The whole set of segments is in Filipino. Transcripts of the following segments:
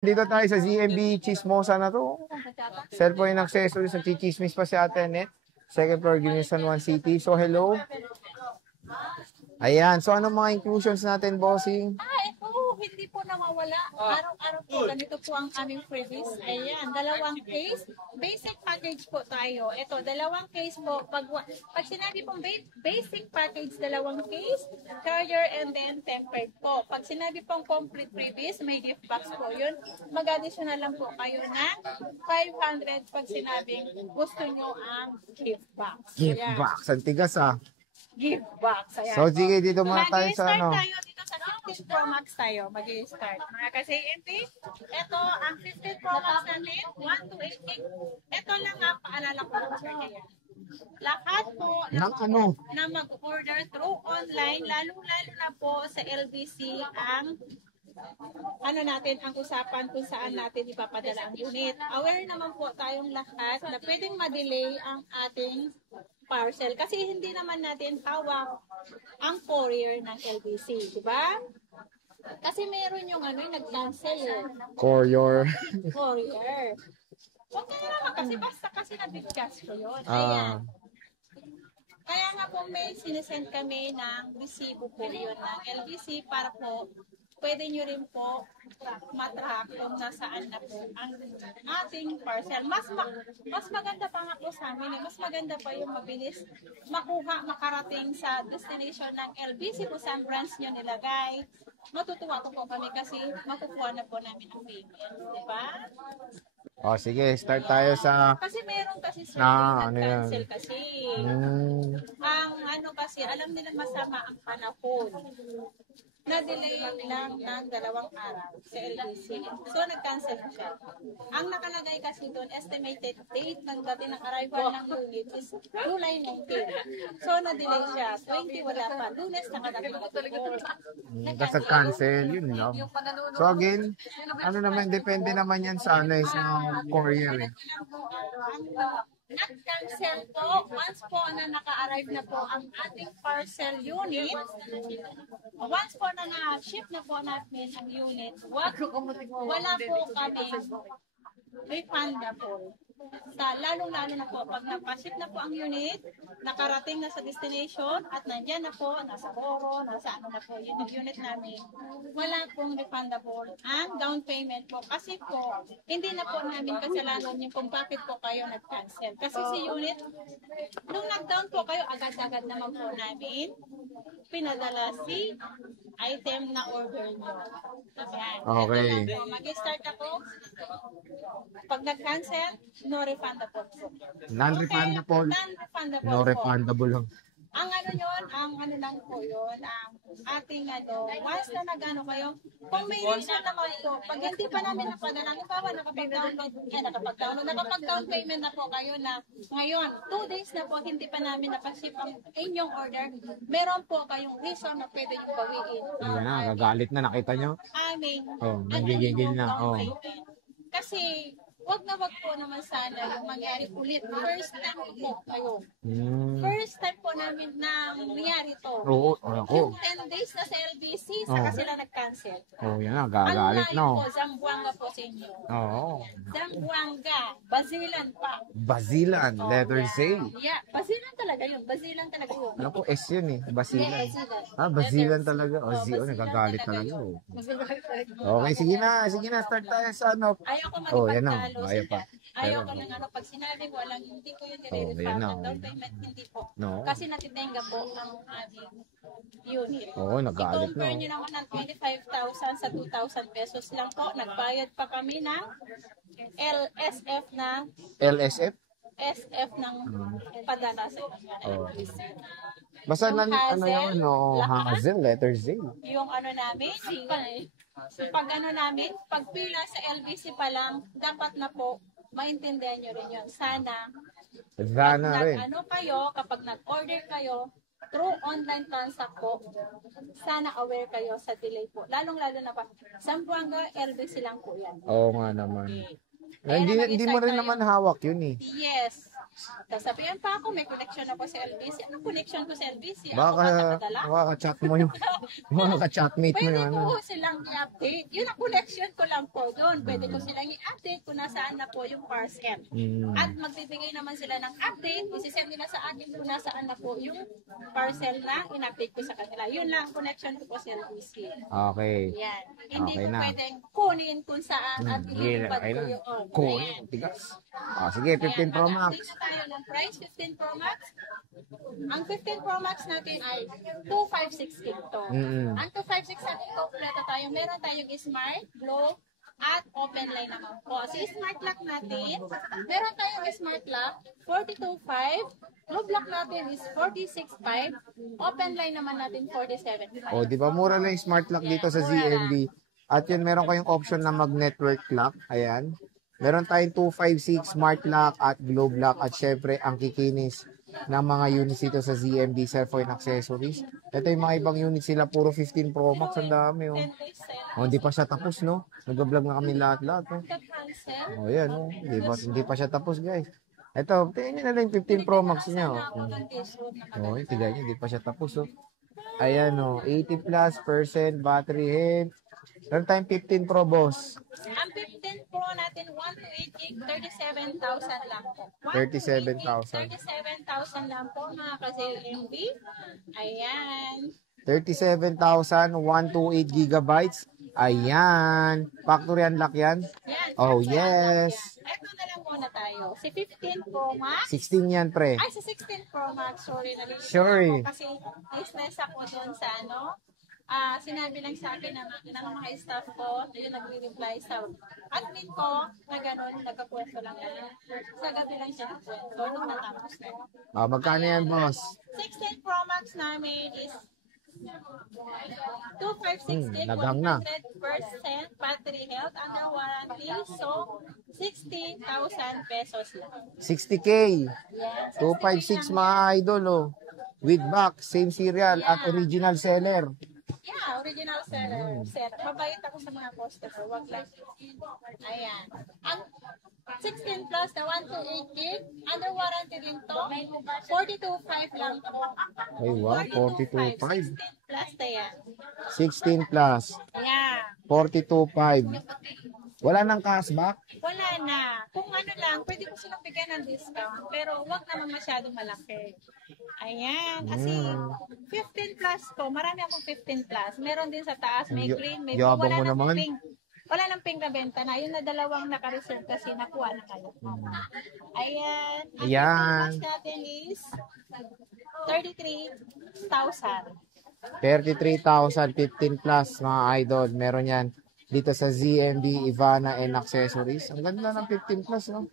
Dito tayo sa ZMB Chismosa na to. Cellphone and accessories sa chichismis pa si Ate Annette. Second floor, Ginisan 1 City. So, hello. Ayan. So, ano mga inclusions natin, bossing? Ito, hindi po nawawala. Araw-araw po, ganito po ang aming freebies. Ayan, dalawang case. Basic package po tayo. Ito, dalawang case po. Pag sinabi pong basic package, dalawang case, charger, and then tempered po. Pag sinabi pong complete freebies, may gift box po yun. Mag-additional lang po kayo ng 500 pag sinabing gusto nyo ang gift box. Gift Ayan. box. Ang tigas Gift box. Ayan. So, sige, dito muna tayo sa ano. Tayo dito sa 15 Pro Max tayo. Mag-i-start. Mga kasi-MT, ito ang 15 Pro Max natin, 1 to 8 gig. Ito lang nga, paalala ko lang sa kanya. Lahat po na mag-order through online, lalo-lalo na po sa LBC ang ang usapan kung saan natin ipapadala ang unit. Aware naman po tayong lahat na pwedeng ma-delay ang ating parcel kasi hindi naman natin hawak ang courier ng LBC, di ba? Kasi meron yung yung nag-cancel courier. Huwag ka naman kasi basta kasi nabigkas ko yun. Ayan. Kaya nga po may sinesend kami ng resibo po yun ng LBC para po pwede nyo rin po matrack kung nasaan na po ang ating parcel. Mas maganda pa nga po sa amin. Mas maganda pa yung mabilis makarating sa destination ng LBC kung saan branch nyo nilagay. Matutuwa po kami kasi makukuha na po namin ang payment. Diba? O, sige. Start tayo sa... Kasi meron kasi cancel kasi. Ang kasi, alam nila masama ang panahon. Na-delay lang ng 2 araw sa LBC. So, nag-cancel siya. Ang nakalagay kasi doon, estimated date ng dating ng arrival ng unit is July 19. So, na-delay siya. 20 wala pa. Lunes nakadating na ito. Kasi cancel, yun lang. So, again, depende naman yan sa sa courier. Nag-cancel po, once po na naka-arrive na po ang ating parcel unit, once po na na-ship na po natin ang unit, wala po kami refundable. Lalo-lalo na po, pag napaship na po ang unit, nakarating na sa destination, at nandyan na po, nasa Boro, nasa na po yung unit namin, wala pong refundable ang down payment po. Kasi po, hindi na po namin kasalanan yung kung bakit po kayo nag-cancel. Kasi si unit, nung nag-down po kayo, agad-agad naman po namin, pinadala si item na order nyo. Okay. Mag-start ako. Pag nag-cancel, no refundable po. Non-refundable? Non-refundable no refundable lang. Ang ang lang po yun, ang ating once na nag-ano kayo, kung may reason naman po, pag hindi pa namin napadala, nakapag-down payment na po kayo na ngayon, 2 days na po, hindi pa namin napaship ang inyong order, meron po kayong reason na pwede yung bawiin. Ayan na, gagalit na, nakita nyo? Nagigigil na. Kasi, wag po naman sana yung mangyari ulit. First time po kayo. First time po namin na nangyari to. Oo, yung 10 days na sa LBC, saka sila nag-cancel. Yan na, gagalit na. Po, Zamboanga po sa inyo. Zamboanga, Basilan pa. Basilan, letter Z. Yeah, Basilan talaga yun. Basilan talaga yun. Ano po, S yun eh, Basilan. Yeah, Basilan talaga. Nagagalit talaga. Okay, sige na, start tayo sa ano. Ayaw ko magpagtalo. Ayaw ko ng pag sinabi walang hindi ko yun nire-refund. Down payment hindi po. Kasi natitenga po ang aming unit. Nagalit na. I-compare nyo naman ng 25,000 sa 2,000 pesos lang po. Nagbayad pa kami ng LSF na LSF? SF ng padala sa Basta hazel, letter Z. Yung namin, pag pila sa LBC pa lang, dapat na po, maintindihan nyo rin yun. Sana rin. Kapag nag-order kayo, through online transact po, sana aware kayo sa delay po. Lalong-lalo na pa, Zamboanga, LBC lang po yan. Oo nga naman. Hindi mo rin naman hawak yun eh. Yes. Sasabihin pa ako, may connection ako sa LBC. Anong connection ko sa LBC? Ako Baka, ba nakadala? chat mo yung, mga chatmate mo Pwede yung ano. ko silang i-update. Yun ang connection ko lang po doon. Pwede ko silang i-update kung nasaan na po yung parcel. At magbibigay naman sila ng update. Isisend nila sa akin kung nasaan na po yung parcel na in-update ko sa kanila. Yun lang ang connection ko po sa LBC. Okay. Yan. Hindi Okay ko na. pwedeng kunin kung saan at ilipad ko yun. Cool. Ayan. Tigas. Sige, 15 Pro Max. Mag-update na tayo ng price, 15 Pro Max. Ang 15 Pro Max natin ay 256 gig to. Ang 256 natin, kompleto tayo. Meron tayong Smart, Glow, at open line naman po. Si Smart Lock natin, meron tayong Smart Lock, 42.5. Glow Lock natin is 46.5. Open line naman natin, 47.5. O, di ba mura lang yung smart lock dito sa ZMB? At yun, meron kayong option na mag-network lock. Ayan. Meron tayong 256 smart lock at globe lock. At syempre, ang kikinis ng mga units dito sa ZMB cellphone accessories. Ito yung mga ibang units sila, puro 15 Pro Max. Ang dami, oh. 10 days sale. Oh, hindi pa siya tapos, no? Nag-vlog na kami lahat-lahat, no? Cancel. Oh, yan, oh. Hindi pa siya tapos, guys. Ito, tingnan nyo na lang yung 15 Pro Max niya, oh. Oh, tignan nyo, hindi pa siya tapos, oh. Ayan, oh. 80+% battery health. Meron tayong 15 Pro, boss. Ang 15 Pro natin, 128 gig, 37,000 lang po. 37,000. 37,000 lang po, mga ka-ZMB. Ayan. 37,000, 128 gigabytes. Ayan. Factory unlock yan. Yan. Oh, Kasi yes. yan. Ito na lang muna tayo. Si 15 Pro Max. 16 yan, pre. Ay, si 16 Pro Max. Sorry, nalilito Sorry. ako kasi na-stress ako doon sa ano. Sinabi lang sa akin ng mga staff ko, yung nagre-reply sa admin ko, na gano'n, nagkakwento lang yan. Sa gabi lang siya nagkwento, nung natapos na. Magkano yan, boss? 16 Pro Max namin is 256 gig, naghang na. 100% battery health under warranty. So, 60,000 pesos lang. 60K. Yes. 256 mga idol, oh. With box, same serial at original seller. Yeah, original seller. Set. Mabait ako sa mga customer. Wag lang. Ayan. Ang 16 plus na 128 gig, under warranty din to. 42.5 lang to. Ay, wow, 42.5. 16 plus na yan. 16 plus, Ayan. 42.5. Wala nang cashback? Wala na. Kung ano lang, pwede ko silang bigyan ng discount. Pero wag naman masyadong malaki. Ayan. Kasi 15 plus ko, marami akong 15 plus. Meron din sa taas, may green, may blue. Yabang Wala mo nang naman. pink. Wala nang pink na benta na. Yung na dalawang naka-reserve kasi nakuha na kayo. Ayan. Ang Ayan. 15 plus natin is 33,000. 33,000, 15 plus mga idol. Meron yan dito sa ZMB, Ivana and Accessories. Ang ganda ng 15 plus, no?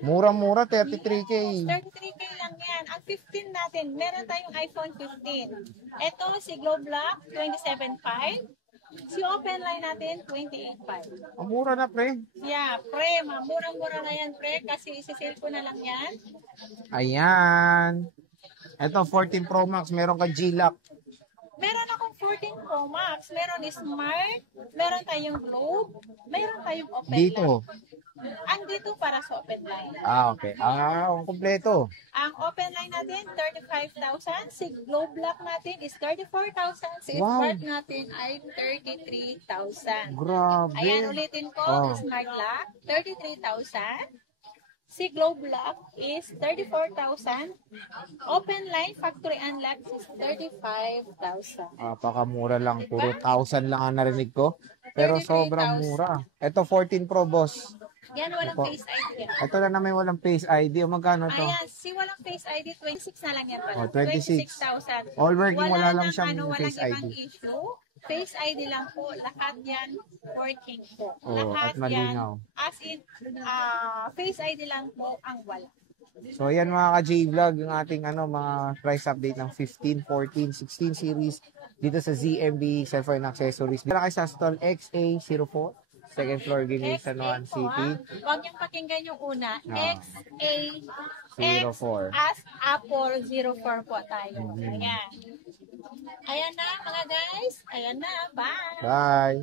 Mura-mura, 33K. 33K lang yan. Ang 15 natin, meron tayong iPhone 15. Ito, si Globe Lock, 27.5. Si Open Line natin, 28.5. Ang mura na, pre. Yeah, pre, murang-mura na yan, pre, kasi isi-sale ko na lang yan. Ayan. Ito, 14 Pro Max. Meron ka G-Lock. Meron akong 14 Pro Max, meron Smart, meron tayong Globe, meron tayong Open Dito. Line. Ang dito para sa Open Line. Okay. Ang kompleto. Ang Open Line natin, 35,000. Si Globe Lock natin is 34,000. Si Wow. Smart natin ay 33,000. Grabe. Ayan, ulitin ko, Oh. Smart Lock, 33,000. Si Globe Lock is 34,000. Open Line Factory Unlock is 35,000. Napakamura lang. Puro 1,000 lang ang narinig ko. Pero 33,000. sobrang mura. Ito, 14 Pro, boss. Yan, walang Opo. Face ID yan. Ito na naman walang Face ID. O magkano to? Ayan, si walang Face ID, 26 na lang yan pala. Oh, 26. 26,000. All working, wala lang siyang walang Face ibang ID. issue. Face ID lang po. Lahat yan working po. Oh, Lahat at malinaw. yan. As in, Face ID lang po ang wala. So ayan mga ka-J-Vlog, yung ating mga price update ng 15, 14, 16 series dito sa ZMB Cellphone Accessories. Dito kayo sa stall XA04, second floor, Guinea, San Juan XA po, City. Huwag niyong pakinggan yung una. Ah. XA, 04. as Apple 04 po tayo. Ayan. Ayan na mga guys. Ayan na. Bye. Bye!